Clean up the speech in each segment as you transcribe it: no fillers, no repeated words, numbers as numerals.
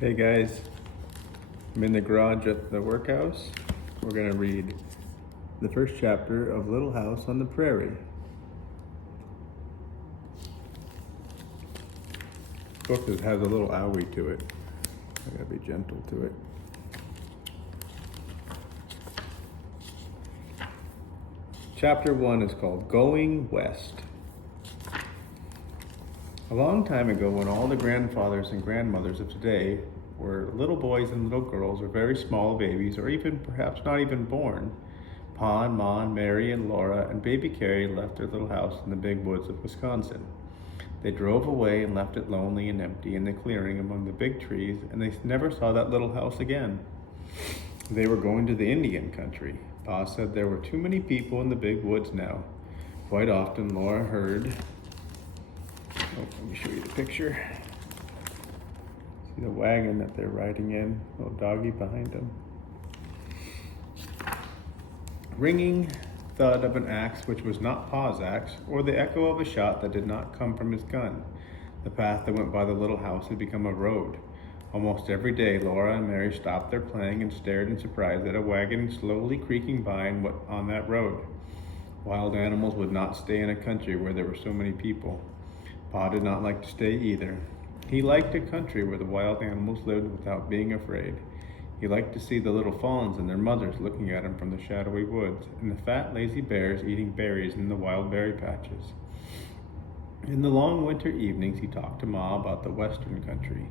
Hey guys, I'm in the garage at the workhouse. We're going to read the first chapter of Little House on the Prairie. Book has a little owie to it. I gotta be gentle to it. Chapter 1 is called Going West. A long time ago, when all the grandfathers and grandmothers of today were little boys and little girls, or very small babies, or even perhaps not even born, Pa and Ma and Mary and Laura and baby Carrie left their little house in the big woods of Wisconsin. They drove away and left it lonely and empty in the clearing among the big trees, and they never saw that little house again. They were going to the Indian country. Pa said there were too many people in the big woods now. Quite often, Laura heard... let me show you the picture. See the wagon that they're riding in, little doggy behind them. Ringing thud of an axe which was not Pa's axe, or the echo of a shot that did not come from his gun. The path that went by the little house had become a road. Almost every day, Laura and Mary stopped their playing and stared in surprise at a wagon slowly creaking by on that road. Wild animals would not stay in a country where there were so many people. Pa did not like to stay either. He liked a country where the wild animals lived without being afraid. He liked to see the little fawns and their mothers looking at him from the shadowy woods, and the fat, lazy bears eating berries in the wild berry patches. In the long winter evenings, he talked to Ma about the western country.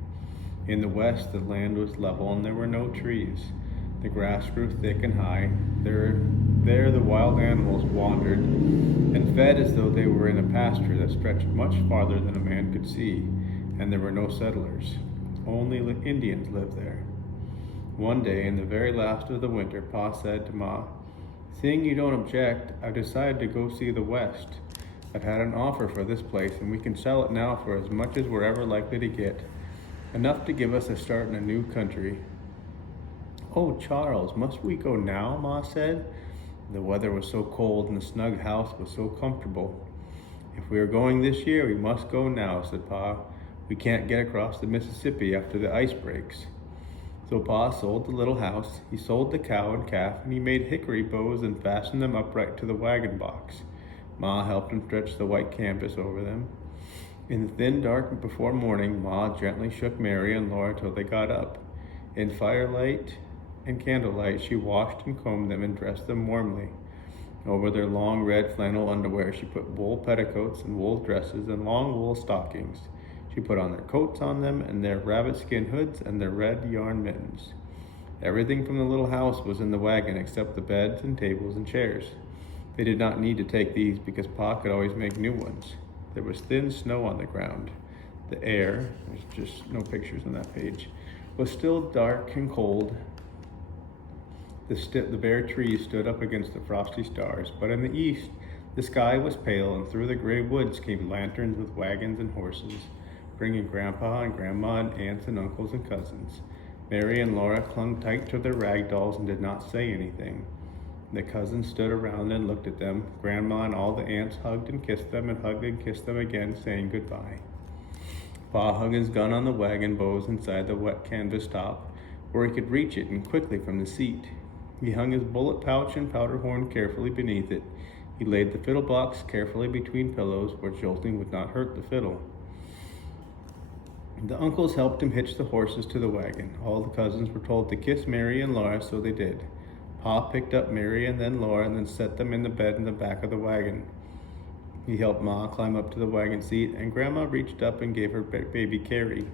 In the west, the land was level and there were no trees. The grass grew thick and high. There the wild animals wandered and fed as though they were in a pasture that stretched much farther than a man could see, and there were no settlers. Only Indians lived there. One day, in the very last of the winter, Pa said to Ma, "Seeing you don't object, I've decided to go see the West. I've had an offer for this place, and we can sell it now for as much as we're ever likely to get. Enough to give us a start in a new country." "Oh, Charles, must we go now?" Ma said. The weather was so cold and the snug house was so comfortable. "If we are going this year, we must go now," said Pa. "We can't get across the Mississippi after the ice breaks." So Pa sold the little house, he sold the cow and calf, and he made hickory bows and fastened them upright to the wagon box. Ma helped him stretch the white canvas over them. In the thin dark before morning, Ma gently shook Mary and Laura till they got up. In firelight and candlelight, she washed and combed them and dressed them warmly. Over their long red flannel underwear, she put wool petticoats and wool dresses and long wool stockings. She put on their coats on them and their rabbit skin hoods and their red yarn mittens. Everything from the little house was in the wagon except the beds and tables and chairs. They did not need to take these because Pa could always make new ones. There was thin snow on the ground. The air, there's just no pictures on that page, was still dark and cold. The bare trees stood up against the frosty stars, but in the east, the sky was pale, and through the gray woods came lanterns with wagons and horses, bringing Grandpa and Grandma and aunts and uncles and cousins. Mary and Laura clung tight to their rag dolls and did not say anything. The cousins stood around and looked at them. Grandma and all the aunts hugged and kissed them and hugged and kissed them again, saying goodbye. Pa hung his gun on the wagon bows inside the wet canvas top, where he could reach it and quickly from the seat. He hung his bullet pouch and powder horn carefully beneath it. He laid the fiddle box carefully between pillows where jolting would not hurt the fiddle. The uncles helped him hitch the horses to the wagon. All the cousins were told to kiss Mary and Laura, so they did. Pa picked up Mary and then Laura and then set them in the bed in the back of the wagon. He helped Ma climb up to the wagon seat, and Grandma reached up and gave her baby Carrie.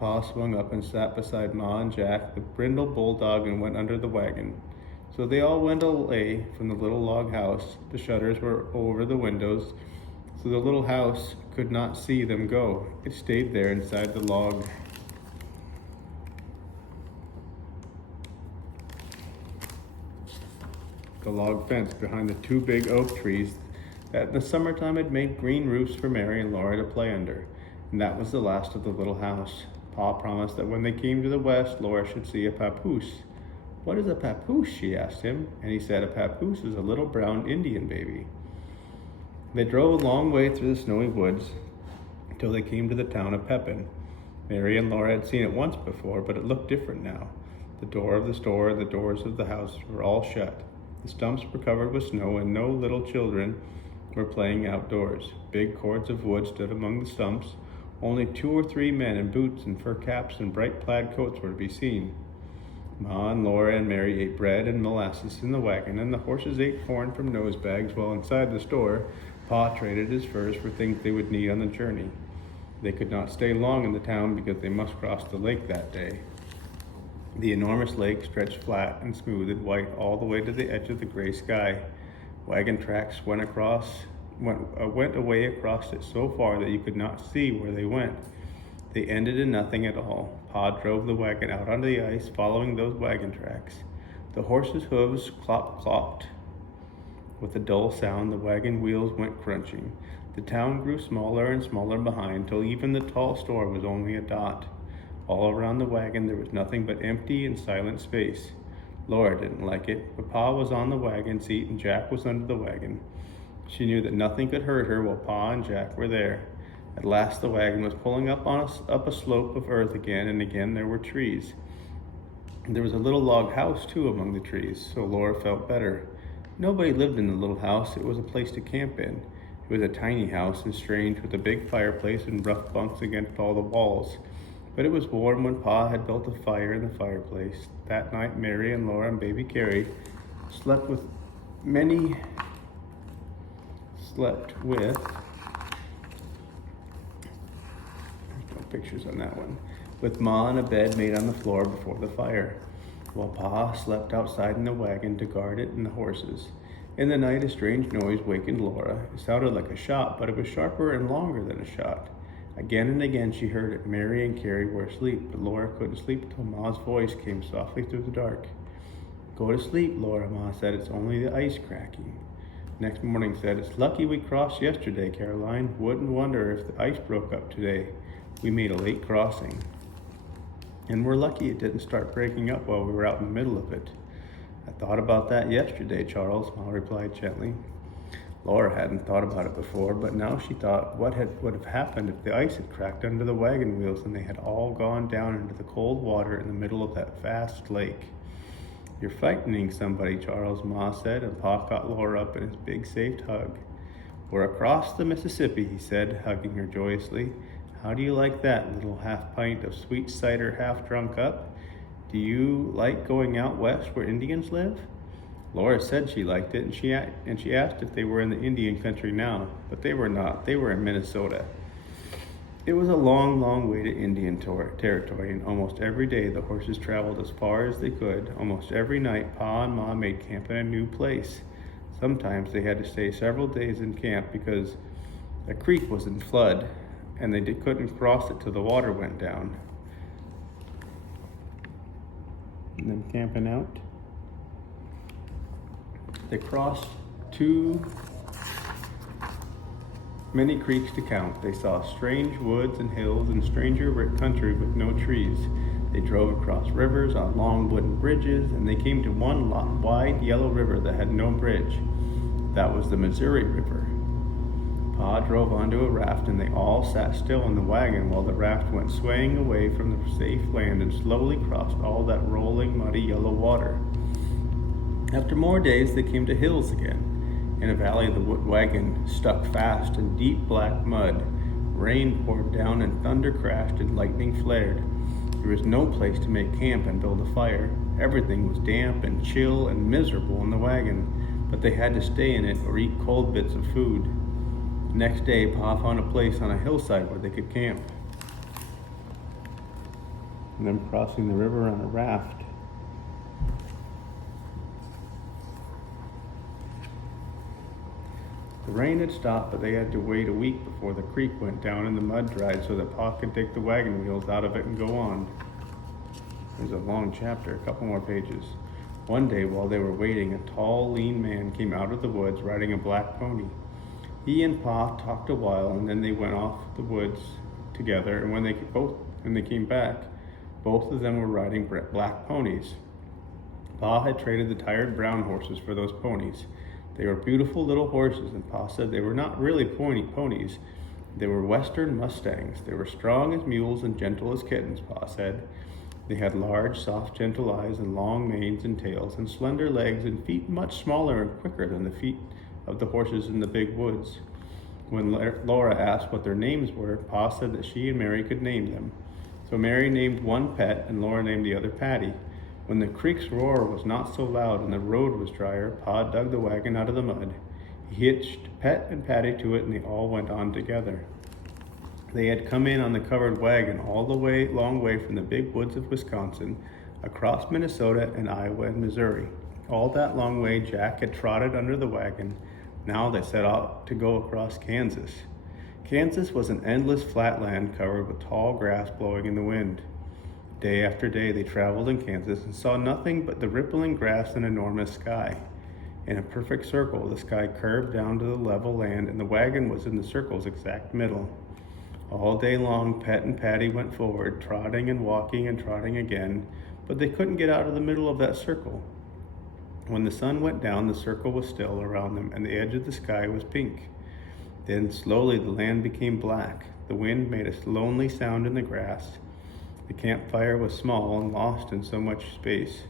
Pa swung up and sat beside Ma and Jack, the brindle bulldog, and went under the wagon. So they all went away from the little log house. The shutters were over the windows, so the little house could not see them go. It stayed there inside the log. The log fence behind the two big oak trees that in the summertime had made green roofs for Mary and Laura to play under. And that was the last of the little house. Pa promised that when they came to the west, Laura should see a papoose. "What is a papoose?" she asked him, and he said a papoose is a little brown Indian baby. They drove a long way through the snowy woods until they came to the town of Pepin. Mary and Laura had seen it once before, but it looked different now. The door of the store and the doors of the house were all shut. The stumps were covered with snow, and no little children were playing outdoors. Big cords of wood stood among the stumps. Only 2 or 3 men in boots and fur caps and bright plaid coats were to be seen. Ma and Laura and Mary ate bread and molasses in the wagon, and the horses ate corn from nose bags, while inside the store, Pa traded his furs for things they would need on the journey. They could not stay long in the town because they must cross the lake that day. The enormous lake stretched flat and smooth and white all the way to the edge of the gray sky. Wagon tracks went away across it so far that you could not see where they went. They ended in nothing at all. Pa drove the wagon out onto the ice, following those wagon tracks. The horses' hooves clopped. With a dull sound, the wagon wheels went crunching. The town grew smaller and smaller behind, till even the tall store was only a dot. All around the wagon there was nothing but empty and silent space. Laura didn't like it, but Pa was on the wagon seat and Jack was under the wagon. She knew that nothing could hurt her while Pa and Jack were there. At last the wagon was pulling up a slope of earth again, and again there were trees. There was a little log house too among the trees, so Laura felt better. Nobody lived in the little house. It was a place to camp in. It was a tiny house and strange, with a big fireplace and rough bunks against all the walls. But it was warm when Pa had built a fire in the fireplace. That night Mary and Laura and baby Carrie slept with pictures on that one, with Ma in a bed made on the floor before the fire, while Pa slept outside in the wagon to guard it and the horses. In the night, a strange noise wakened Laura. It sounded like a shot, but it was sharper and longer than a shot. Again and again she heard it. Mary and Carrie were asleep, but Laura couldn't sleep till Ma's voice came softly through the dark. "Go to sleep, Laura," Ma said. "It's only the ice cracking." Next morning said, "It's lucky we crossed yesterday, Caroline. Wouldn't wonder if the ice broke up today. We made a late crossing. And we're lucky it didn't start breaking up while we were out in the middle of it." "I thought about that yesterday, Charles," Ma replied gently. Laura hadn't thought about it before, but now she thought what would have happened if the ice had cracked under the wagon wheels and they had all gone down into the cold water in the middle of that vast lake. "You're frightening somebody, Charles," Ma said, and Pa caught Laura up in his big, safe hug. "We're across the Mississippi," he said, hugging her joyously. "How do you like that, little half pint of sweet cider half drunk up? Do you like going out west where Indians live?" Laura said she liked it, and she asked if they were in the Indian country now, but they were not. They were in Minnesota. It was a long, long way to Indian territory, and almost every day the horses traveled as far as they could. Almost every night, Pa and Ma made camp in a new place. Sometimes they had to stay several days in camp because a creek was in flood, and they couldn't cross it till the water went down. And then camping out, they crossed too many creeks to count. They saw strange woods and hills and stranger country with no trees. They drove across rivers on long wooden bridges, and they came to one wide yellow river that had no bridge. That was the Missouri River. Pa drove onto a raft, and they all sat still in the wagon while the raft went swaying away from the safe land and slowly crossed all that rolling, muddy yellow water. After more days, they came to hills again. In a valley, the wagon stuck fast in deep black mud. Rain poured down and thunder crashed and lightning flared. There was no place to make camp and build a fire. Everything was damp and chill and miserable in the wagon, but they had to stay in it or eat cold bits of food. Next day, Pa found a place on a hillside where they could camp. And then crossing the river on a raft. The rain had stopped, but they had to wait a week before the creek went down and the mud dried so that Pa could take the wagon wheels out of it and go on. There's a long chapter, a couple more pages. One day, while they were waiting, a tall, lean man came out of the woods riding a black pony. He and Pa talked a while, and then they went off the woods together, and when they came back, both of them were riding black ponies. Pa had traded the tired brown horses for those ponies. They were beautiful little horses, and Pa said they were not really ponies. They were Western Mustangs. They were strong as mules and gentle as kittens, Pa said. They had large, soft, gentle eyes and long manes and tails and slender legs and feet much smaller and quicker than the feet of the horses in the big woods. When Laura asked what their names were, Pa said that she and Mary could name them. So Mary named one Pet and Laura named the other Patty. When the creek's roar was not so loud and the road was drier, Pa dug the wagon out of the mud. He hitched Pet and Patty to it and they all went on together. They had come in on the covered wagon all the long way from the big woods of Wisconsin, across Minnesota and Iowa and Missouri. All that long way Jack had trotted under the wagon. Now they set out to go across Kansas. Kansas was an endless flat land covered with tall grass blowing in the wind. Day after day they traveled in Kansas and saw nothing but the rippling grass and enormous sky. In a perfect circle, the sky curved down to the level land and the wagon was in the circle's exact middle. All day long, Pet and Patty went forward, trotting and walking and trotting again, but they couldn't get out of the middle of that circle. When the sun went down, the circle was still around them, and the edge of the sky was pink. Then slowly the land became black. The wind made a lonely sound in the grass. The campfire was small and lost in so much space,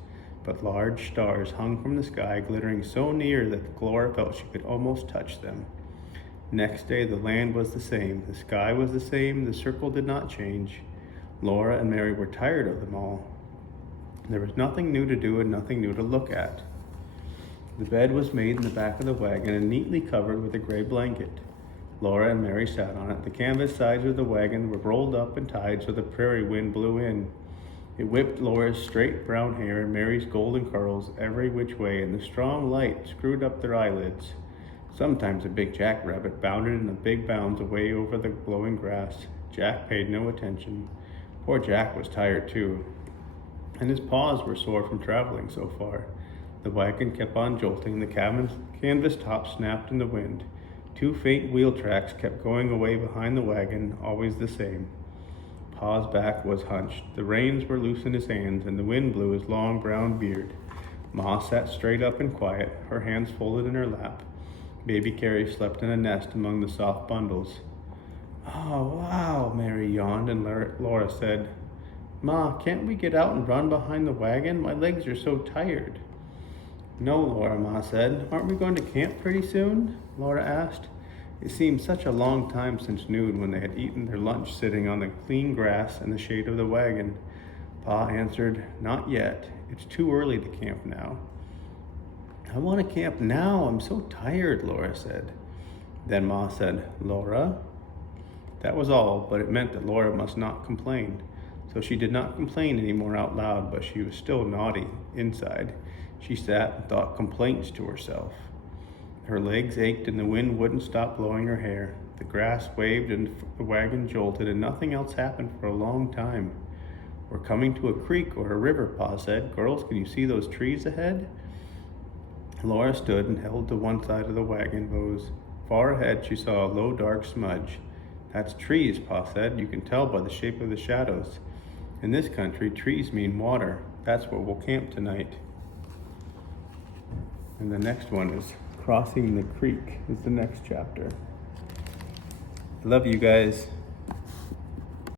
but large stars hung from the sky, glittering so near that Laura felt she could almost touch them. Next day the land was the same, the sky was the same, the circle did not change. Laura and Mary were tired of them all. There was nothing new to do and nothing new to look at. The bed was made in the back of the wagon and neatly covered with a gray blanket. Laura and Mary sat on it. The canvas sides of the wagon were rolled up and tied so the prairie wind blew in. It whipped Laura's straight brown hair and Mary's golden curls every which way, and the strong light screwed up their eyelids. Sometimes a big jackrabbit bounded in big bounds away over the glowing grass. Jack paid no attention. Poor Jack was tired too, and his paws were sore from traveling so far. The wagon kept on jolting. The canvas top snapped in the wind. 2 faint wheel tracks kept going away behind the wagon, always the same. Pa's back was hunched. The reins were loose in his hands, and the wind blew his long brown beard. Ma sat straight up and quiet, her hands folded in her lap. Baby Carrie slept in a nest among the soft bundles. "Oh, wow," Mary yawned, and Laura said, "Ma, can't we get out and run behind the wagon? My legs are so tired." "No, Laura," Ma said. "Aren't we going to camp pretty soon?" Laura asked. It seemed such a long time since noon when they had eaten their lunch sitting on the clean grass in the shade of the wagon. Pa answered, "Not yet. It's too early to camp now." "I want to camp now. I'm so tired," Laura said. Then Ma said, "Laura?" That was all, but it meant that Laura must not complain. So she did not complain anymore out loud, but she was still naughty inside. She sat and thought complaints to herself. Her legs ached and the wind wouldn't stop blowing her hair. The grass waved and the wagon jolted and nothing else happened for a long time. "We're coming to a creek or a river," Pa said. "Girls, can you see those trees ahead?" Laura stood and held to one side of the wagon hose. Far ahead she saw a low dark smudge. "That's trees," Pa said. "You can tell by the shape of the shadows. In this country, trees mean water. That's where we'll camp tonight." And the next one is Crossing the Creek is the next chapter. I love you guys.